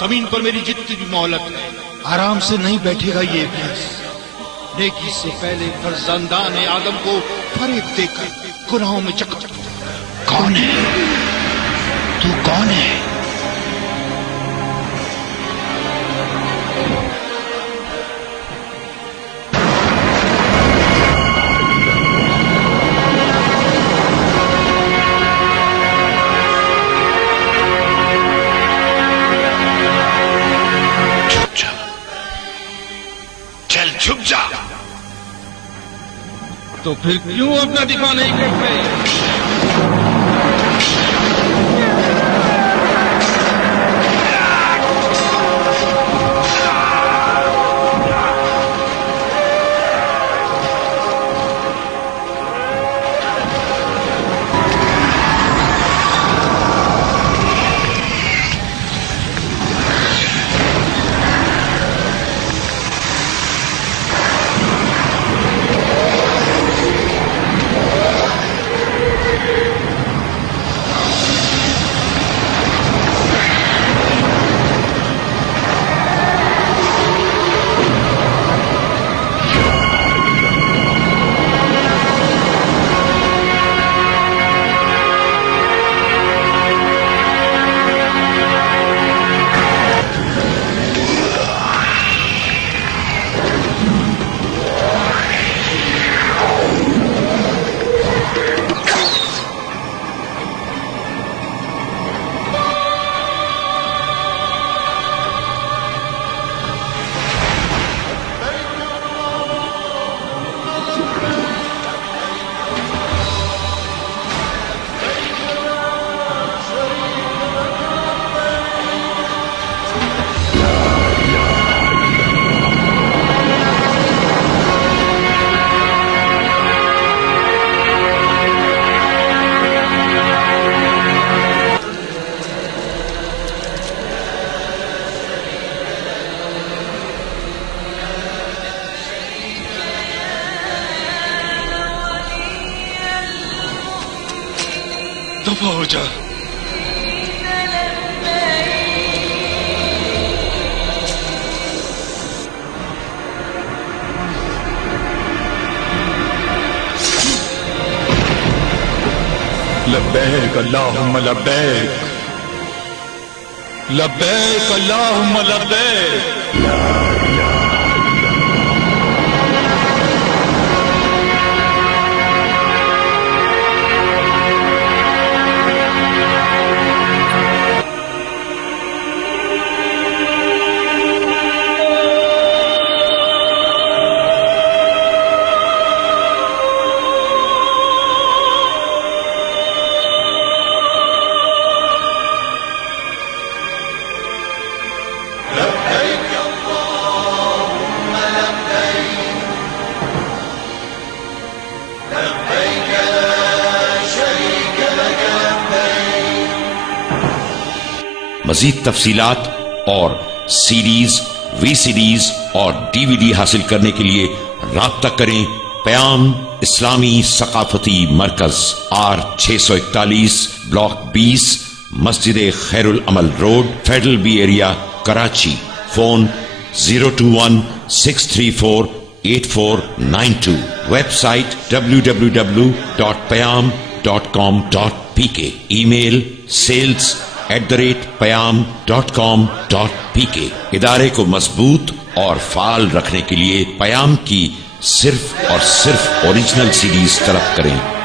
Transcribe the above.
जमीन पर मेरी जितनी भी मोहलत है, आराम से नहीं बैठेगा ये इब्लीस। नेकी से पहले फर्जंदान आदम को फरेब देकर गुनाहों में चक्कर। कौन है तू? कौन है? छुप जा। तो फिर क्यों अपना दिफा नहीं करते? दफा हो जा। लब्बैक अल्लाहुम्मा लब्बैक, लब्बैक अल्लाहुम्मा लब्बैक। मजीद तफसीलात और सीडीज, वीसीडीज और डीवीडी हासिल करने के लिए राब्ता करें पयाम इस्लामी सकाफती मरकज, R641, block 20, Masjid Khairul Amal road, federal B area, Karachi. Phone 021-634-8492। Website www.payam.com.pk। Email sales@payam.com.pk। इदारे को मजबूत और फाल रखने के लिए पयाम की सिर्फ और सिर्फ ओरिजिनल सीडीज तलब करें।